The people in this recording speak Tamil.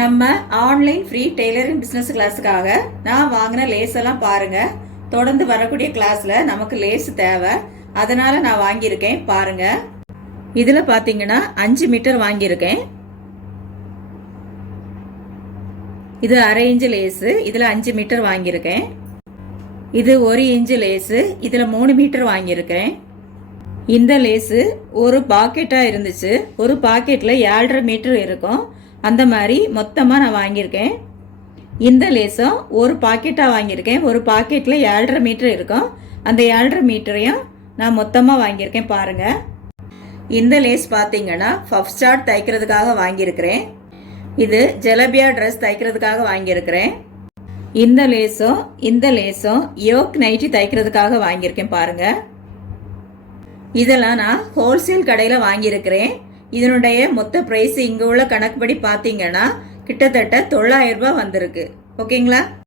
நம்ம ஆன்லைன் ஃப்ரீ டெய்லரிங் பிசினஸ் கிளாஸுக்காக நான் வாங்கின லேஸ் எல்லாம் பாருங்க. தொடர்ந்து வரக்கூடிய கிளாஸ்ல நமக்கு லேஸ் தேவை, அதனால நான் வாங்கியிருக்கேன். பாருங்க, இதுல பாத்தீங்கன்னா 5 மீட்டர் வாங்கியிருக்கேன். இது அரை இன்ச்சு லேஸ், இதுல 5 மீட்டர் வாங்கியிருக்கேன். இது 1 இன்ச்சு லேஸ், இதுல 3 மீட்டர் வாங்கியிருக்கேன். இந்த லேஸ் ஒரு பாக்கெட்டா இருந்துச்சு, ஒரு பாக்கெட்ல 7.5 மீட்டர் இருக்கும். அந்த மாதிரி மொத்தமா நான் வாங்கியிருக்கேன். இந்த லேஸும் ஒரு பாக்கெட்டா வாங்கியிருக்கேன். ஒரு பாக்கெட்ல 7.5 மீட்டர் இருக்கும். அந்த 7.5 மீட்டரையும் நான் மொத்தமா வாங்கியிருக்கேன். பாருங்க, இந்த லேஸ் பாத்தீங்கன்னா பஃப் ஸ்டார்ட் தைக்கிறதுக்காக வாங்கியிருக்கிறேன். இது ஜலபியா ட்ரெஸ் தைக்கிறதுக்காக வாங்கியிருக்கிறேன். இந்த லேஸும் யோக் நைட்டி தைக்கிறதுக்காக வாங்கியிருக்கேன். பாருங்க, இதெல்லாம் நான் ஹோல்சேல் கடையில வாங்கியிருக்கிறேன். இதனுடைய மொத்த பிரைஸ் இங்க உள்ள கணக்குப்படி பாத்தீங்கன்னா கிட்டத்தட்ட 900 ரூபாய் வந்திருக்கு. ஓகேங்களா?